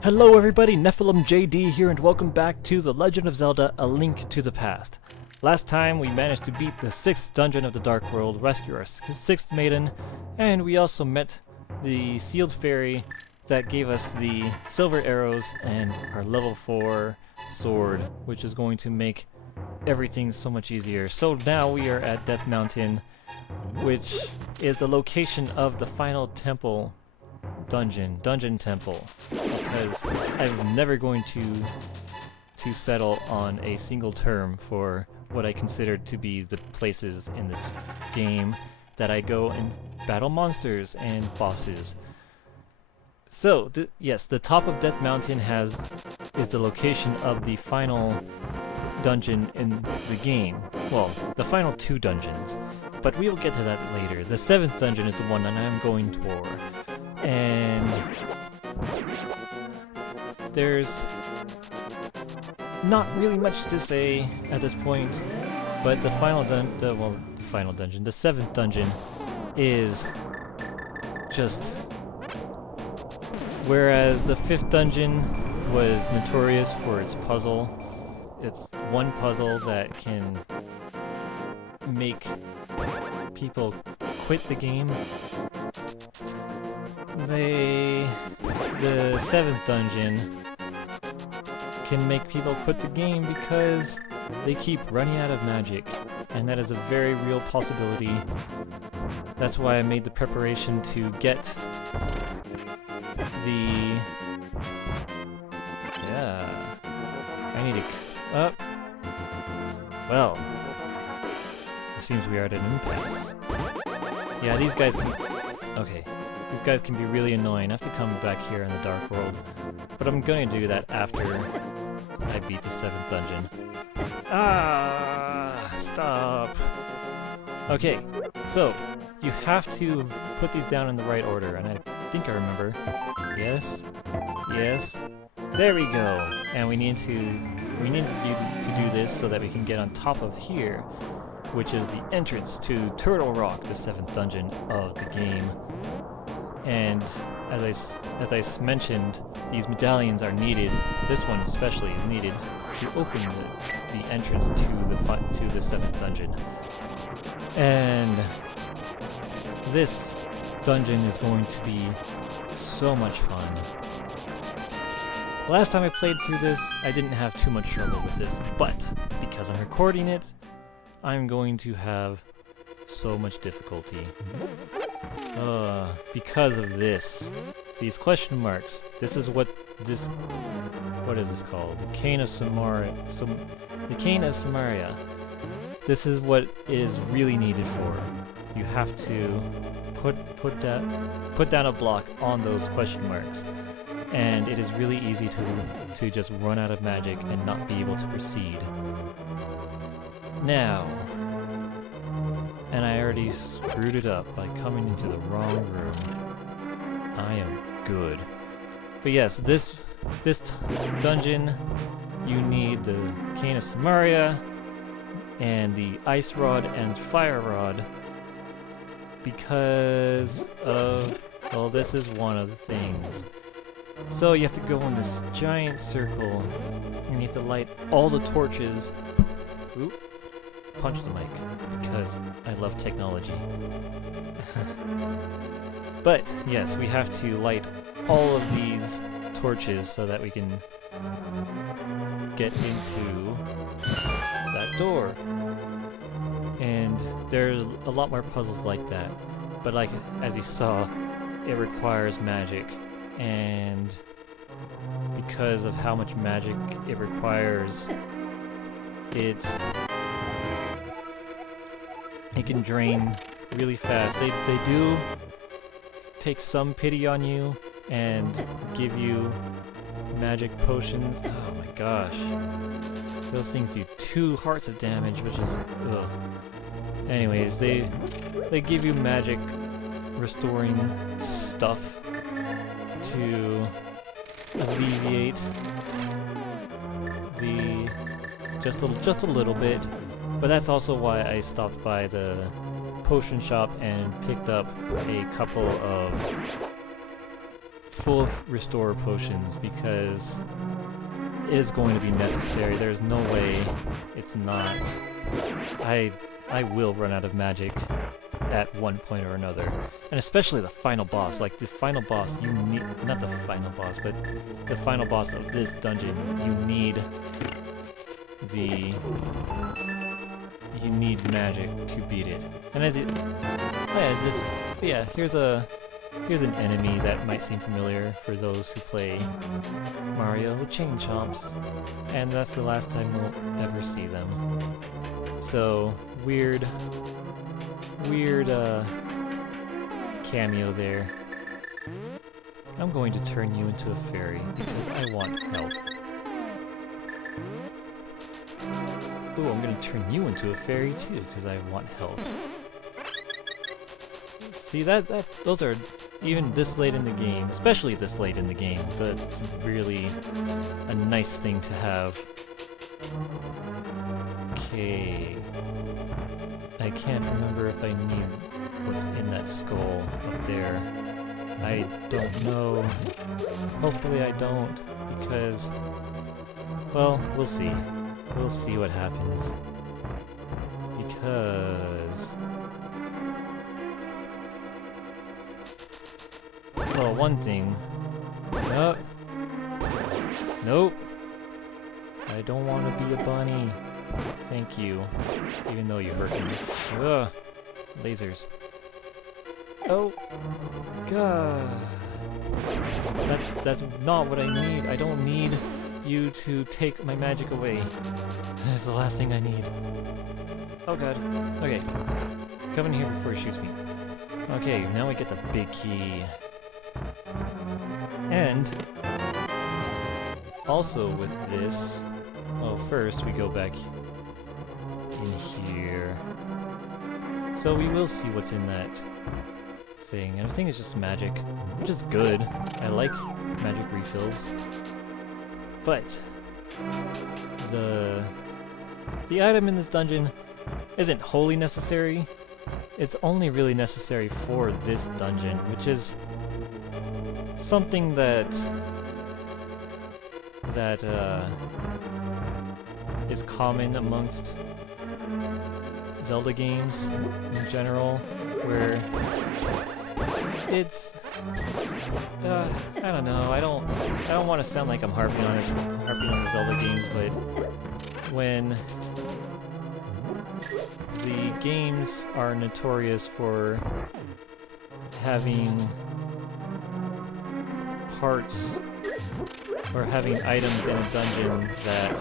Hello everybody, NephilimJD here and welcome back to The Legend of Zelda: A Link to the Past. Last time we managed to beat the 6th dungeon of the Dark World, rescue our 6th maiden, and we also met the sealed fairy that gave us the silver arrows and our level 4 sword, which is going to make everything so much easier. So now we are at Death Mountain, which is the location of the final temple dungeon temple, because I'm never going to settle on a single term for what I consider to be the places in this game that I go and battle monsters and bosses. So yes, the top of Death Mountain is the location of the final dungeon in the game. Well, the final 2 dungeons, but we will get to that later. The 7th dungeon is the one that I'm going for. And there's not really much to say at this point, but the 7th dungeon is just, whereas the 5th dungeon was notorious for its puzzle. It's one puzzle that can make people quit the game. The 7th dungeon can make people quit the game because they keep running out of magic, and that is a very real possibility. That's why I made the preparation to get the... Yeah... I need to... Well... It seems we are at an impasse. Yeah, these guys can... Okay. These guys can be really annoying. I have to come back here in the Dark World. But I'm going to do that after I beat the 7th dungeon. Ah! Stop! Okay, so you have to put these down in the right order, and I think I remember. Yes. Yes. There we go! And we need to do this so that we can get on top of here, which is the entrance to Turtle Rock, the 7th dungeon of the game. And as I mentioned, these medallions are needed. This one especially is needed to open the entrance to the 7th dungeon. And this dungeon is going to be so much fun. Last time I played through this, I didn't have too much trouble with this, but because I'm recording it, I'm going to have so much difficulty. Because of this. These question marks. This is what is this called? The Cane of Samaria. The Cane of Samaria. This is what is really needed for. You have to put down a block on those question marks. And it is really easy to just run out of magic and not be able to proceed. Now, and I already screwed it up by coming into the wrong room. I am good. But yes, this dungeon, you need the Cane of Samaria and the Ice Rod and Fire Rod because of, well, this is one of the things. So you have to go in this giant circle, and you have to light all the torches. Oop. Punch the mic, because I love technology. But, yes, we have to light all of these torches so that we can get into that door. And there's a lot more puzzles like that. But like, as you saw, it requires magic. And because of how much magic it requires, it can drain really fast. They do take some pity on you and give you magic potions. Oh my gosh. Those things do 2 hearts of damage, which is ugh. Anyways, they give you magic restoring stuff to alleviate the just a little bit. But that's also why I stopped by the potion shop and picked up a couple of full restore potions because it is going to be necessary. There's no way it's not. I will run out of magic at one point or another. And especially the final boss. Like, the final boss, you need... Not the final boss, but the final boss of this dungeon, you need the... You need magic to beat it. And as it... here's an enemy that might seem familiar for those who play Mario, the Chain Chomps. And that's the last time we'll ever see them. So, weird cameo there. I'm going to turn you into a fairy because I want health. Ooh, I'm going to turn you into a fairy too because I want health. See, those are, even this late in the game, especially this late in the game, that's really a nice thing to have. Okay. I can't remember if I need what's in that skull up there. I don't know. Hopefully I don't, because... Well, we'll see. We'll see what happens. Because... Well, one thing... Nope. Nope. I don't want to be a bunny. Thank you. Even though you hurt me. Ugh. Lasers. Oh. God. That's not what I need. I don't need you to take my magic away. That is the last thing I need. Oh god. Okay. Come in here before he shoots me. Okay, now we get the big key. And also with this, well, first we go back in here. So we will see what's in that thing. And I think it's just magic, which is good. I like magic refills. But the item in this dungeon isn't wholly necessary. It's only really necessary for this dungeon, which is something that is common amongst Zelda games in general, where it's I don't know. I don't want to sound like I'm harping on the Zelda games, but when the games are notorious for having parts or having items in a dungeon that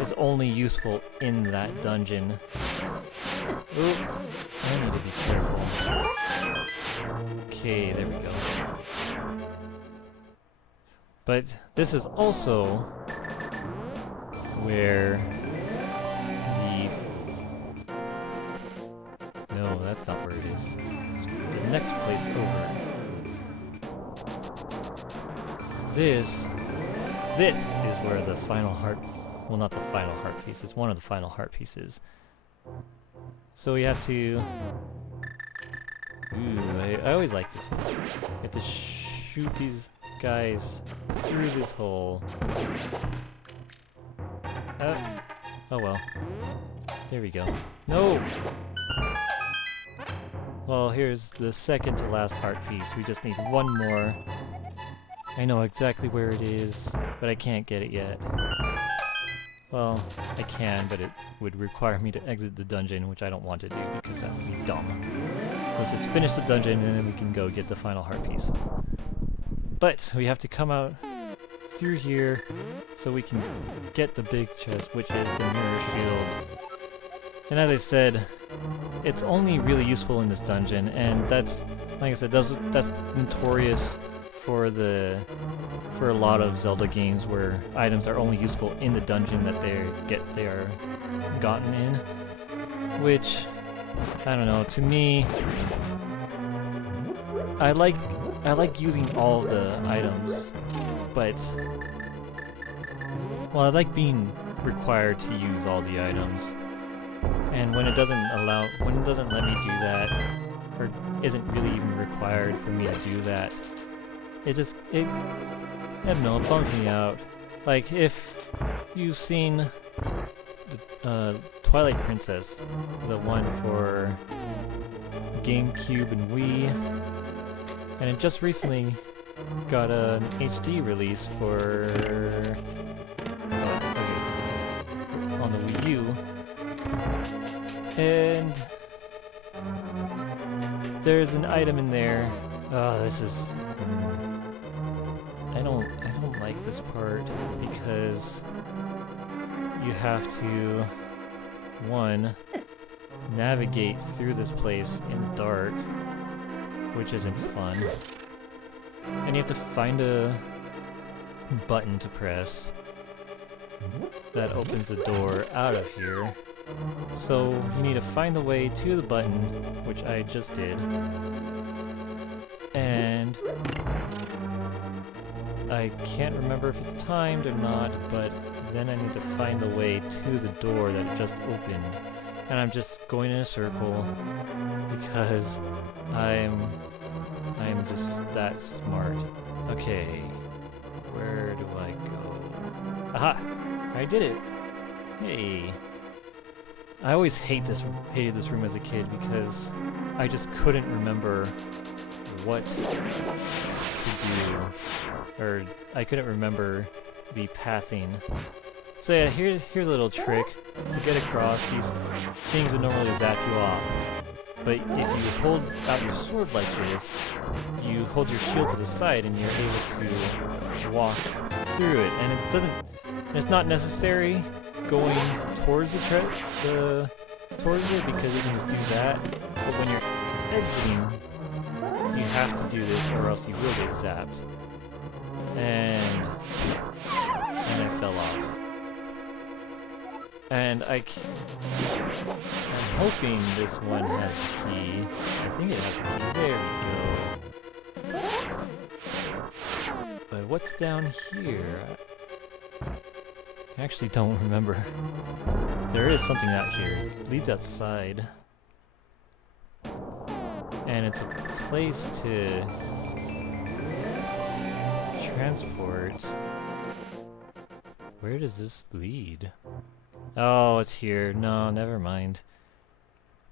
is only useful in that dungeon. Oop, I need to be careful. Okay, there we go. But this is also where no, that's not where it is. It's the next place over. This is where the final heart, well, not the final heart piece, it's one of the final heart pieces. So we have to, I always like this one. You have to shoot these guys through this hole. Oh well. There we go. No! Well, here's the second to last heart piece. We just need one more. I know exactly where it is, but I can't get it yet. Well, I can, but it would require me to exit the dungeon, which I don't want to do because that would be dumb. Let's just finish the dungeon and then we can go get the final heart piece. But we have to come out through here so we can get the big chest, which is the mirror shield. And as I said, it's only really useful in this dungeon, and that's, like I said, that's notorious for a lot of Zelda games where items are only useful in the dungeon that they are gotten in. Which, I don't know, to me, I like using all of the items, but well, I like being required to use all the items. And when it doesn't let me do that, or isn't really even required for me to do that, I don't know, it bums me out. Like, if you've seen the Twilight Princess, the one for GameCube and Wii, and it just recently got an HD release for on the Wii U, and there's an item in there. Oh, this is I don't like this part because you have to, one, navigate through this place in the dark, which isn't fun, and you have to find a button to press that opens the door out of here. So you need to find the way to the button, which I just did, and I can't remember if it's timed or not, but then I need to find the way to the door that just opened. And I'm just going in a circle because I'm just that smart. Okay, where do I go? Aha! I did it! Hey! I always hated this room as a kid because I just couldn't remember what to do, or I couldn't remember the pathing. So yeah, here's a little trick to get across. These things would normally zap you off, but if you hold out your sword like this, you hold your shield to the side and you're able to walk through it. And it's not necessary going towards towards it because you can just do that. But when you're exiting, you have to do this or else you will get zapped. And I fell off. And I'm hoping this one has the key. I think it has the key. There we go. But what's down here? I actually don't remember. There is something out here. It leads outside. And it's a place to transport. Where does this lead? Oh, it's here. No, never mind.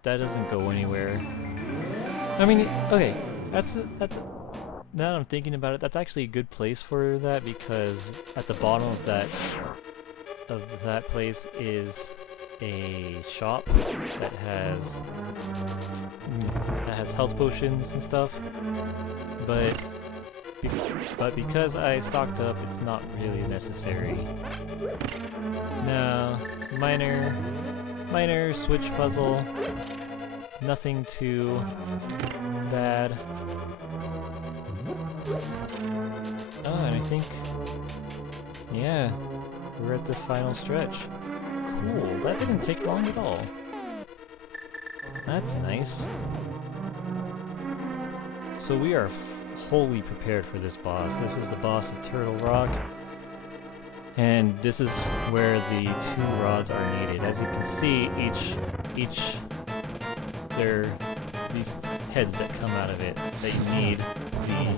That doesn't go anywhere. I mean, okay, that's now that I'm thinking about it, that's actually a good place for that because at the bottom of that place is a shop that has health potions and stuff, but because I stocked up, it's not really necessary. No, minor switch puzzle, nothing too bad. Oh, and I think, yeah, we're at the final stretch. Cool, that didn't take long at all. That's nice. So we are wholly prepared for this boss. This is the boss of Turtle Rock, and this is where the 2 rods are needed. As you can see, these heads that come out of it that you need the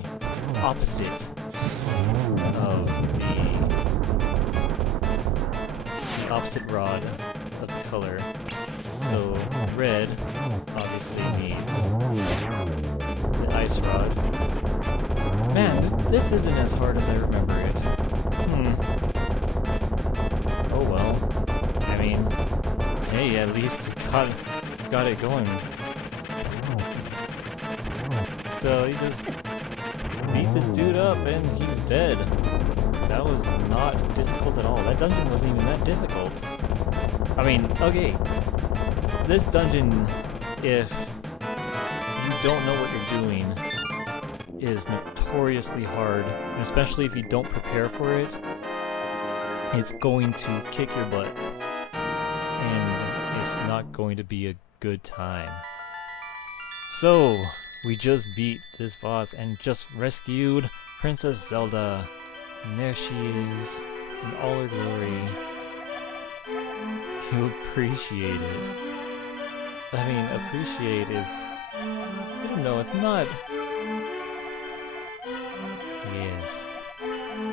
opposite of the opposite rod of the color. So red obviously needs the ice rod. Man, this isn't as hard as I remember it. Oh well. I mean, hey, at least we got it going. So you just beat this dude up and he's dead. That was not difficult at all. That dungeon wasn't even that difficult. I mean, okay. This dungeon, if you don't know what you're doing, is notoriously hard, and especially if you don't prepare for it, it's going to kick your butt, and it's not going to be a good time. So, we just beat this boss and just rescued Princess Zelda, and there she is, in all her glory. You appreciate it. I mean, appreciate is, I don't know, it's not...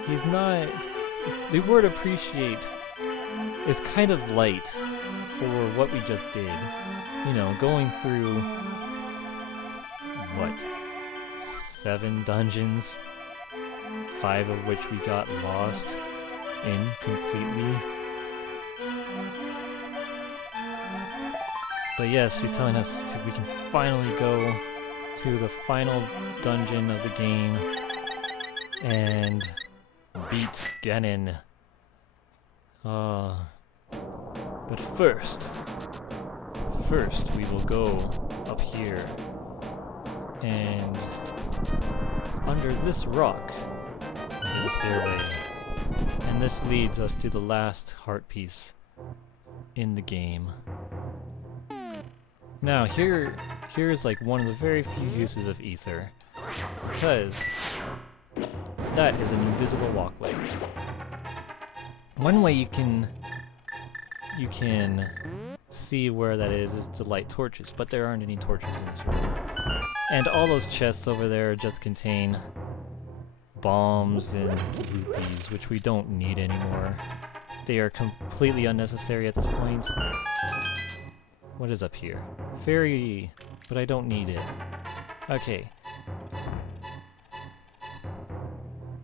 he's not... The word appreciate is kind of light for what we just did. You know, going through... what? 7 dungeons? 5 of which we got lost in completely. But yes, she's telling us we can finally go to the final dungeon of the game and beat Ganon. But first we will go up here, and under this rock is a stairway, and this leads us to the last heart piece in the game. Now here's like one of the very few uses of ether, because that is an invisible walkway. One way you can see where that is to light torches, but there aren't any torches in this room. And all those chests over there just contain bombs and rupees, which we don't need anymore. They are completely unnecessary at this point. What is up here? Fairy, but I don't need it. Okay.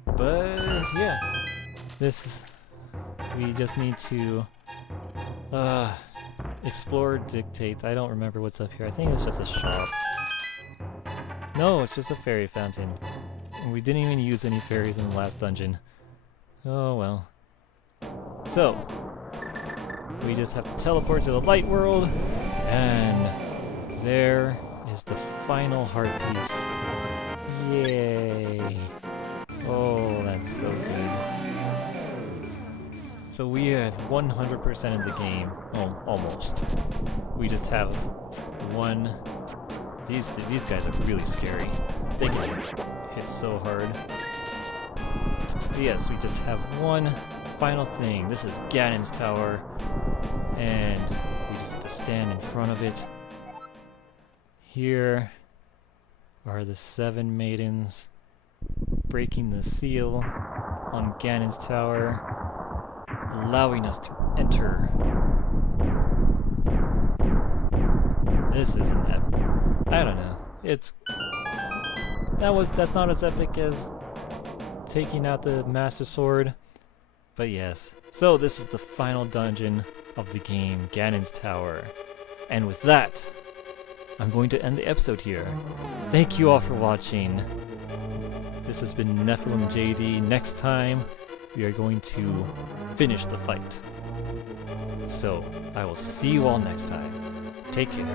But yeah, we just need to explore dictates. I don't remember what's up here. I think it's just a shop. No, it's just a fairy fountain. And we didn't even use any fairies in the last dungeon. Oh well. So, we just have to teleport to the light world, and there is the final heart piece. Yay! Oh, that's so good. So we have 100% of the game. Oh, almost. We just have one. These guys are really scary. They can hit so hard. But yes, we just have one final thing. This is Ganon's Tower, and we just have to stand in front of it. Here are the 7 maidens breaking the seal on Ganon's Tower, allowing us to enter. This is an epic. I don't know. That's not as epic as taking out the Master Sword, but yes. So this is the final dungeon of the game, Ganon's Tower. And with that, I'm going to end the episode here. Thank you all for watching. This has been NephilimJD. Next time, we are going to finish the fight. So, I will see you all next time. Take care.